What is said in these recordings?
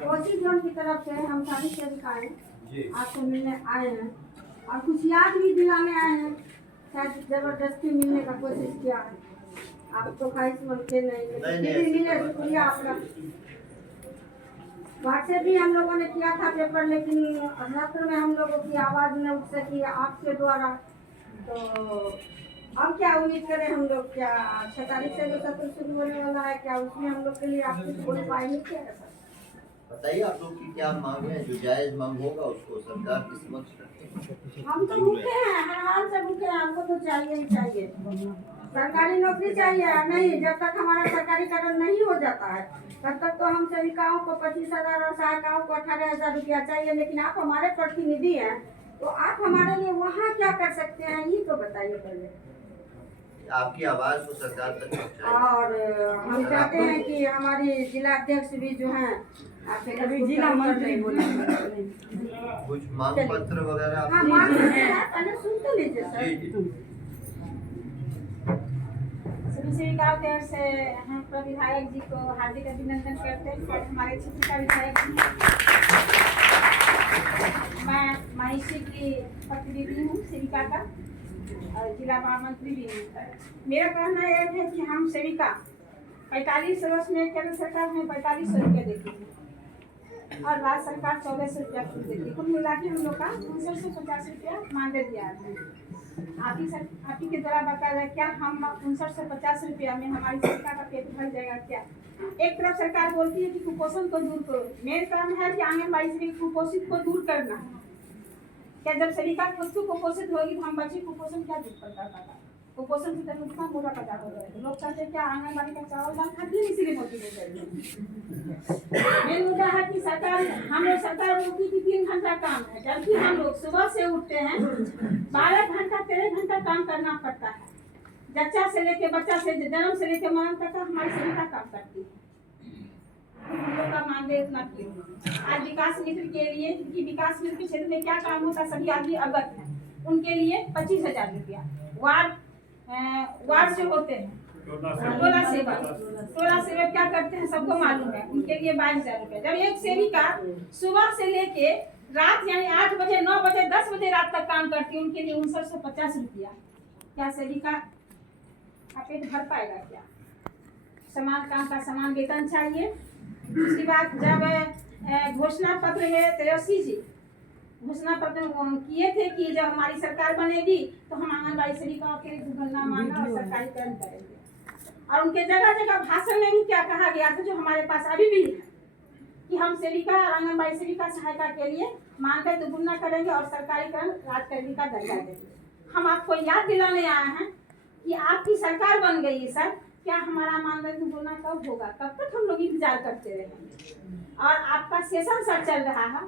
Kosi zone की तरफ से हम सारी सेविकाएं आपसे मिलने आए हैं और कुछ याद भी दिलाने आए हैं। शायद जबरदस्ती मिलने का कोशिश किया है, आपको ख्वाहिशमंद के नहीं मिले। शुक्रिया आपका। व्हाट्सएप भी हम लोगों ने किया था पेपर, लेकिन रात्र में हम लोगों की आवाज़ न उठ सकी आपके द्वारा। तो अब क्या उम्मीद करें हम लोग, क्या 6 तारीख से जो सत्र शुरू होने वाला है, क्या उसमें हम लोग के लिए आपकी कोई उपाय नहीं किया है? बताइए आप लोग की क्या मांग है, जो जायज मांग होगा उसको सरकार के समक्ष रखें। हम तो भूखे हैं, हर हाल से भूखे हैं। हमको तो चाहिए ही चाहिए, सरकारी नौकरी चाहिए। नहीं, जब तक हमारा सरकारीकरण नहीं हो जाता है तब तक तो हम सेविकाओं को 25,000 और सहायिकाओं को 18,000 रुपया चाहिए। लेकिन आप हमारे प्रतिनिधि हैं, तो आप हमारे लिए वहाँ क्या कर सकते हैं, ये तो बताइए पहले। आपकी आवाज को सरकार तक पहुंचाइए। और हम चाहते हैं कि हमारी जिला अध्यक्ष भी जो हैं, अभी जिला मंत्री बोले कुछ मांग पत्र वगैरह पहले सुनते लीजिए सर। सभी सेविकाओं की ओर से हम विधायक जी को हार्दिक अभिनंदन करते हैं। और हमारे क्षेत्र का विधायक जी, मैं महिषी की प्रतिनिधि हूँ सेविका का, और जिला महामंत्री भी हूँ। मेरा कहना यह है कि हम सेविका 45 वर्ष में केंद्र सरकार में 4500 रुपया देती है और राज्य सरकार 1400 रुपया खुद देती है। कुल मिला के हम लोग का 5950 रुपया मानदेय दिया है। आप ही के द्वारा बताया जाए, क्या हम 5950 रुपया में हमारी सेविका का पेट भर जाएगा क्या? एक तरफ सरकार बोलती है कि कुपोषण को दूर करो, मेन काम है कि आंगनबाड़ी से कुपोषित को दूर करना है। क्या जब सेविका खुद को कुपोषित होगी तो हम बच्चे कुपोषण क्या दूर कर पाएगा? कुपोषण से तो उतना मोटा पैदा हो जाएगा। लोग कहते हैं क्या आंगनबाड़ी का चावल दाल खाती है, इसीलिए मोटी हो जाएगी। मेन मुद्दा है कि सरकार, हम लोग सरकार बोलती है कि 3 घंटा काम है, जबकि हम लोग सुबह से उठते हैं 12 घंटा 13 घंटा काम करना पड़ता है। बच्चा से जन्म से लेके मरण तक का हमारी सेविका काम करती है। हम लोग का मानदेय इतना क्यों? आज विकास मित्र के लिए, क्योंकि विकास मित्र के क्षेत्र में क्या काम होता है सभी आदमी अवगत है, उनके लिए 25,000 रुपया। वार्ड से होते हैं टोला सेवक क्या करते हैं सबको मालूम है, उनके लिए 22,000 रुपया। जब एक सेविका सुबह से लेके रात यानी 8 बजे 9 बजे 10 बजे रात तक काम करती है, उनके लिए 5950 रुपया। क्या सेविका का पेट भर पाएगा क्या? समान काम का समान वेतन चाहिए। उसके बाद जब घोषणा पत्र में तेजस्वी जी घोषणा पत्र किए थे कि जब हमारी सरकार बनेगी तो हम आंगनबाड़ी सेविकाओं के लिए दुगना मानना और सरकारीकरण करेंगे, और उनके जगह जगह भाषण में भी क्या कहा गया था जो हमारे पास अभी भी है कि हम सेविका और आंगनबाड़ी सेविका सहायता के लिए मानदेय दुगुना करेंगे और सरकारीकरण राजकर्मी का दर्जा देंगे। हम आपको याद दिलाने आए हैं कि आपकी सरकार बन गई है सर, क्या हमारा मानदेय दुगुना कब होगा? कब तक हम लोग इंतजार करते रहेंगे? और आपका सेशन सर चल रहा है,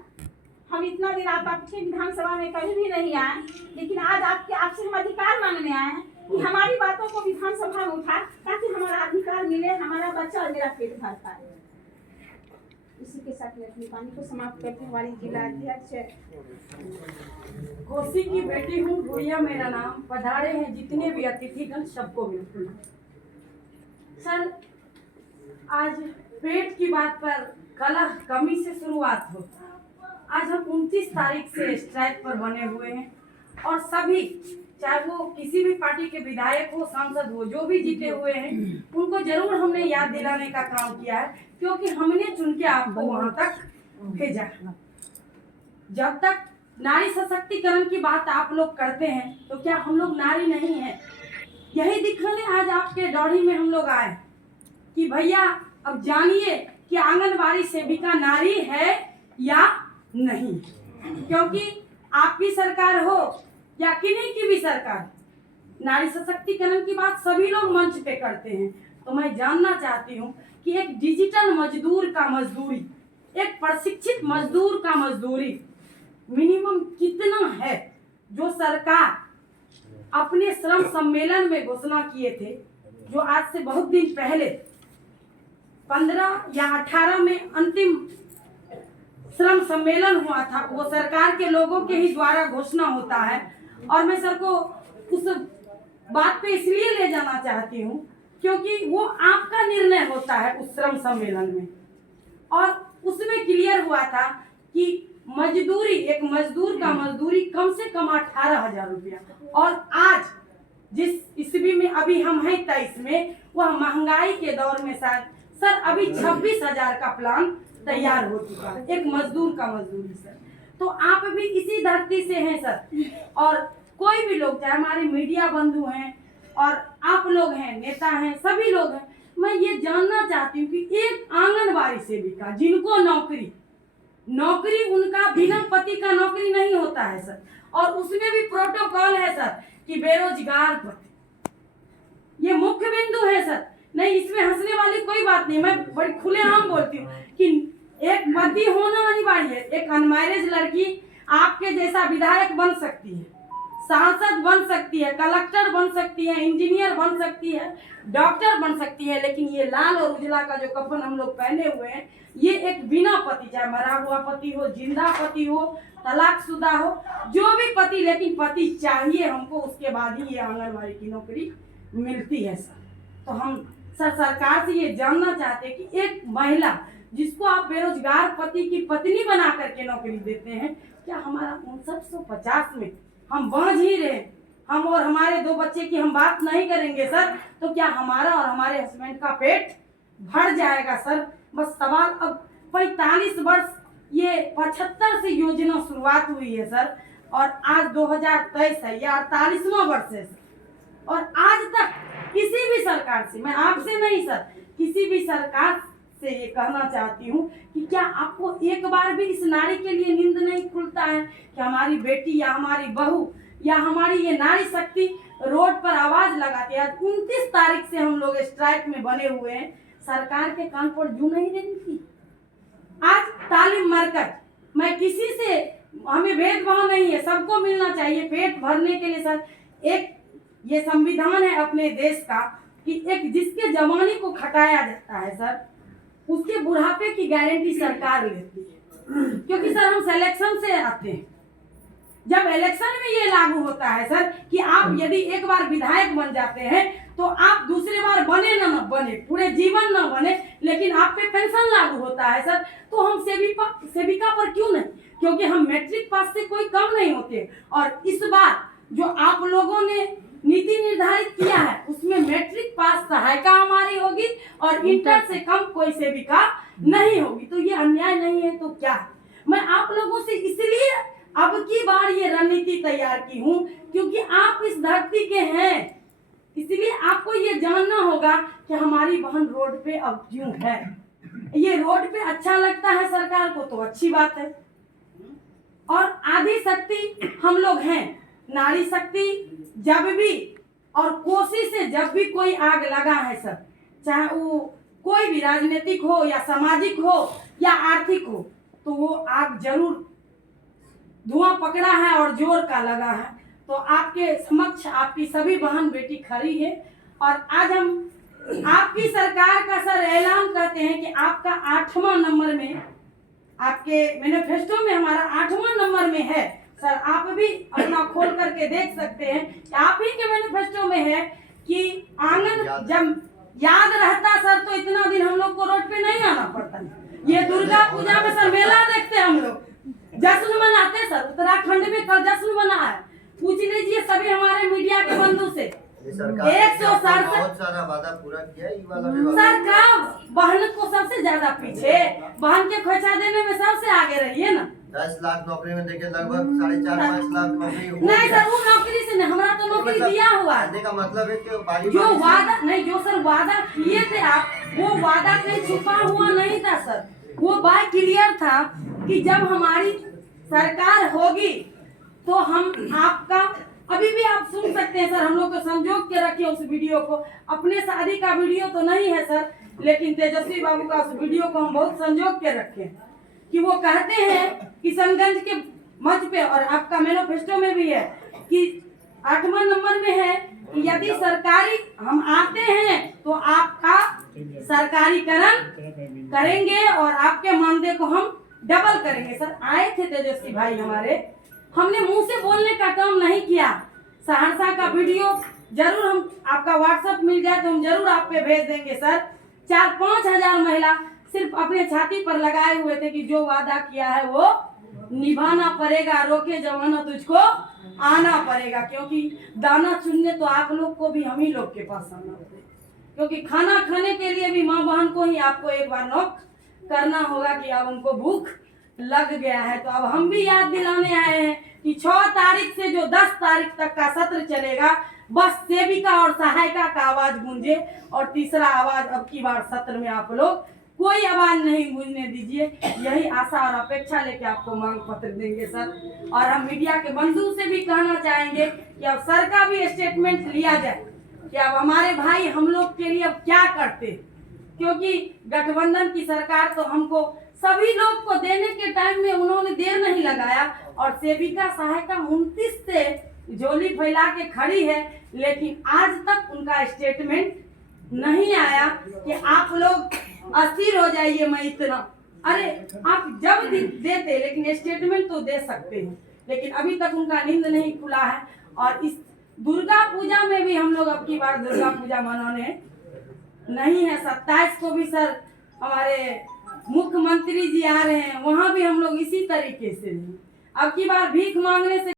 हम इतना दिन आपके विधानसभा में कभी भी नहीं आए, लेकिन आज आपसे हम अधिकार मांगने आए हैं कि हमारी बातों को विधानसभा में उठा ताकि हमारा अधिकार मिले, हमारा बच्चा और मेरा पेट भर पाए। इसी के साथ मैं अपनी वाणी को समाप्त करती हूँ। हमारी जिला अध्यक्ष कोसी की बेटी हूँ, गुड़िया मेरा नाम। पधारे हैं जितने भी अतिथिगण, सबको मिलते हैं। सर, आज पेट की बात पर कलह कमी से शुरुआत होती है। आज हम 29 तारीख से स्ट्राइक पर बने हुए हैं और सभी, चाहे वो किसी भी पार्टी के विधायक हो, सांसद हो, जो भी जीते हुए हैं, उनको जरूर हमने याद दिलाने का काम किया है, क्योंकि हमने चुन के आपको वहां तक भेजा। जब तक नारी सशक्तिकरण की बात आप लोग करते हैं तो क्या हम लोग नारी नहीं है? यही दिखाने आज आपके दौड़ी में हम लोग आए कि भैया अब जानिए कि आंगनबाड़ी सेविका नारी है या नहीं। क्योंकि आपकी सरकार हो या किन्हीं की भी सरकार, नारी सशक्तिकरण की बात सभी लोग मंच पे करते हैं। तो मैं जानना चाहती हूँ कि एक डिजिटल मजदूर का मजदूरी, एक प्रशिक्षित मजदूर का मजदूरी मिनिमम कितना है, जो सरकार अपने श्रम सम्मेलन में घोषणा किए थे, जो आज से बहुत दिन पहले 15 या 18 में अंतिम श्रम सम्मेलन हुआ था, वो सरकार के लोगों के ही द्वारा घोषणा होता है। और मैं सर को उस बात पे इसलिए ले जाना चाहती हूँ क्योंकि वो आपका निर्णय होता है उस श्रम सम्मेलन में। और उसमें क्लियर हुआ था कि मजदूरी, एक मजदूर का मजदूरी कम से कम 18,000 रुपया, और आज जिस ईस्वी में अभी हम हैं 23 में, वह महंगाई के दौर में शायद सर अभी 26,000 का प्लान तैयार हो चुका है एक मजदूर का मजदूरी सर। तो आप भी इसी धरती से हैं सर, और कोई भी लोग, चाहे हमारे मीडिया बंधु हैं और आप लोग हैं, नेता हैं, सभी लोग हैं, मैं ये जानना चाहती हूँ कि एक आंगनबाड़ी सेविका जिनको नौकरी उनका बिना पति का नौकरी नहीं होता है सर, और उसमें भी प्रोटोकॉल है सर कि बेरोजगार पति, ये मुख्य बिंदु है सर। नहीं, इसमें हंसने वाली कोई बात नहीं, मैं बड़ी खुलेआम बोलती हूँ कि एक पति होना अनिवार्य है। एक अनमैरिज लड़की आपके जैसा विधायक बन सकती है, सांसद बन सकती है, कलेक्टर बन सकती है, इंजीनियर बन सकती है, डॉक्टर बन सकती है, लेकिन ये लाल और उजला का जो कफन हम लोग पहने हुए हैं, ये एक बिना पति, चाहे मरा हुआ पति हो, जिंदा पति हो, तलाकशुदा हो, जो भी पति, लेकिन पति चाहिए हमको, उसके बाद ही ये आंगनबाड़ी की नौकरी मिलती है सर। तो हम सर सरकार से ये जानना चाहते हैं कि एक महिला जिसको आप बेरोजगार पति की पत्नी बना करके नौकरी देते हैं, क्या हमारा 5950 में हम बांझ ही रहे, हम और हमारे 2 बच्चे की हम बात नहीं करेंगे सर, तो क्या हमारा और हमारे हस्बैंड का पेट भर जाएगा सर? बस सवाल, अब 45 वर्ष, ये 75 से योजना शुरुआत हुई है सर, और आज 2023 है, ये 48वां वर्ष है सर, और आज तक किसी भी सरकार से, मैं आपसे नहीं सर, किसी भी सरकार से ये कहना चाहती हूँ कि क्या आपको एक बार भी इस नारी के लिए नींद नहीं खुलता है कि हमारी बेटी या हमारी बहू या हमारी ये नारी शक्ति रोड पर आवाज लगाती है? 29 तारीख से हम लोग स्ट्राइक में बने हुए हैं, सरकार के कान पर जू नहीं देनी थी। आज तालीम मरकज, मैं किसी से, हमें भेदभाव नहीं है, सबको मिलना चाहिए पेट भरने के लिए सर। एक ये संविधान है अपने देश का कि एक जिसके जवानी को खटाया जाता है सर, उसके बुढ़ापे की गारंटी सरकार लेती है, क्योंकि सर हम सिलेक्शन से आते हैं। जब इलेक्शन में ये लागू होता है सर कि आप यदि एक बार विधायक बन जाते हैं तो आप दूसरे बार बने न बने, पूरे जीवन न बने, लेकिन आप पे पेंशन लागू होता है सर। तो हम सेविका पर क्यों नहीं? क्योंकि हम मैट्रिक पास से कोई कम नहीं होते, और इस बार जो आप लोगों ने नीति निर्धारित किया है उसमें मैट्रिक पास सहायिका हमारी होगी और इंटर से कम कोई सेविका नहीं होगी। तो ये अन्याय नहीं है तो क्या? मैं आप लोगों से इसलिए अब की बार ये रणनीति तैयार की हूँ क्योंकि आप इस धरती के हैं, इसलिए आपको ये जानना होगा कि हमारी बहन रोड पे अब क्यों है। ये रोड पे अच्छा लगता है सरकार को तो अच्छी बात है, और आधी शक्ति हम लोग हैं, नारी शक्ति जब भी और कोशिश से जब भी कोई आग लगा है सर, चाहे वो कोई भी राजनीतिक हो या सामाजिक हो या आर्थिक हो, तो वो आग जरूर धुआं पकड़ा है और जोर का लगा है। तो आपके समक्ष आपकी सभी बहन बेटी खड़ी है, और आज हम आपकी सरकार का सर ऐलान करते हैं कि आपका 8वां नंबर में, आपके मैनिफेस्टो में हमारा 8वां नंबर में है सर। आप भी अपना खोल करके देख सकते हैं कि आप ही के मैनिफेस्टो में है कि आंगन, जब याद रहता सर तो इतना दिन हम लोग को रोड पे नहीं आना पड़ता। ये दुर्गा पूजा में सर मेला देखते हम लोग, जश्न मनाते सर। उत्तराखंड में कल जश्न मना है, पूछ लीजिए सभी हमारे मीडिया के बंधु से। 167 बहुत सारा वादा पूरा किया है, ये वाला भी सर का बहन को सबसे ज्यादा पीछे, बहन के खोचा देने में सबसे आगे रहिए ना। 10 लाख नौकरी में देखिए लगभग 4.5-5 लाख नौकरी नहीं सर, वो नौकरी से नहीं, हमारा तो नौकरी दिया हुआ है। कहने का मतलब है कि बारी जो वादा नहीं, जो सर वादा किए थे आप, वो वादा कहीं छुपा हुआ नहीं था सर, वो बात क्लियर था कि जब हमारी सरकार होगी तो हम आपका, अभी भी आप सुन सकते हैं सर, हम लोग को संजोग के रखिए उस वीडियो को। अपने शादी का वीडियो तो नहीं है सर, लेकिन तेजस्वी बाबू का उस वीडियो को हम बहुत संजोग के रखे कि वो कहते हैं किशनगंज के मंच पे, और आपका मैनिफेस्टो में भी है कि 8वां नंबर में है कि यदि सरकारी हम आते हैं तो आपका सरकारीकरण करेंगे और आपके मानदेय को हम डबल करेंगे। सर आए थे तेजस्वी भाई हमारे, हमने मुंह से बोलने का काम नहीं किया। सहरसा का वीडियो जरूर हम आपका व्हाट्सएप मिल जाए तो हम जरूर आप पे भेज देंगे सर। 4-5 हजार महिला सिर्फ अपने छाती पर लगाए हुए थे कि जो वादा किया है वो निभाना पड़ेगा, रोके जमाना तुझको आना पड़ेगा, क्योंकि दाना चुनने तो आप लोग को भी हम ही लोग के पास आना पड़ेगा, क्योंकि खाना खाने के लिए भी माँ बहन को ही आपको एक बार नॉक करना होगा कि अब उनको भूख लग गया है। तो अब हम भी याद दिलाने आए हैं कि 6 तारीख से जो 10 तारीख तक का सत्र चलेगा, बस सेविका और सहायिका का आवाज गूंजे, और तीसरा आवाज अब की बार सत्र में आप लोग कोई आवाज नहीं गूंजने दीजिए। यही आशा और अपेक्षा लेके आपको मांग पत्र देंगे सर। और हम मीडिया के बंधु से भी कहना चाहेंगे कि अब सर का भी स्टेटमेंट लिया जाए कि अब हमारे भाई हम लोग के लिए अब क्या करते, क्योंकि गठबंधन की सरकार तो हमको सभी लोग को देने के टाइम में उन्होंने देर नहीं लगाया, और सेविका सहायिका 29 से झोली फैला के खड़ी है, लेकिन आज तक उनका स्टेटमेंट नहीं आया कि आप लोग अस्थिर हो जाइए। मैं इतना, अरे आप जब देते लेकिन स्टेटमेंट तो दे सकते हैं, लेकिन अभी तक उनका नींद नहीं खुला है। और इस दुर्गा पूजा में भी हम लोग अब की बार दुर्गा पूजा मनाने नहीं है। 27 को भी सर हमारे मुख्यमंत्री जी आ रहे हैं, वहां भी हम लोग इसी तरीके से नहीं। अब की बार भीख मांगने से